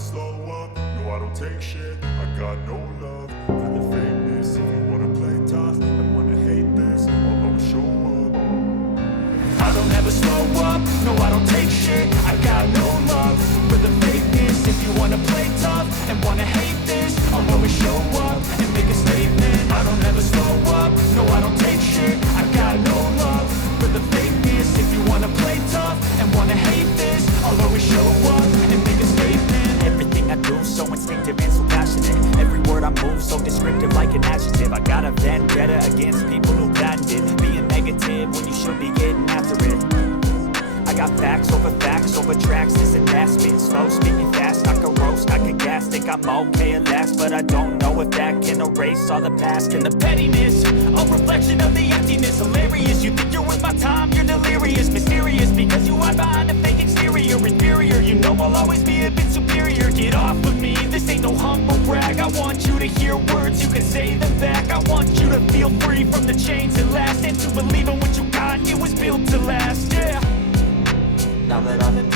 slow up, no I don't take shit. I got no love for the fakeness. If you wanna play tough and wanna hate this, I'll always show up. I don't ever slow up, no I don't take shit. I got no love for the fakeness. If you wanna play tough and wanna hate this, I'll always show up and make a statement. I don't ever slow up, no I don't take shit. I got no love for the fakeness. If you wanna play tough and wanna hate this, I'll always show up and make a statement. Everything I do so instinctive and so passionate. Every word I move so descriptive like an adjective. I got a vendetta against people who patented being negative when you should be getting after it. I got facts over tracks, this and that. Spitting slow, speaking fast, I can roast, I can gas. Think I'm okay at last, but I don't know if that can erase all the past. And the pettiness, a reflection of the emptiness. Hilarious, you think you're worth my time, you're delirious. Mysterious, because you hide behind a fake exterior. Inferior, you know I'll always be a bit superior. Get off of me, this ain't no humble brag. I want you to hear words, you can say them back. I want you to feel free from the chains that last, and to believe in what you got, it was built to last, yeah. Now that I'm in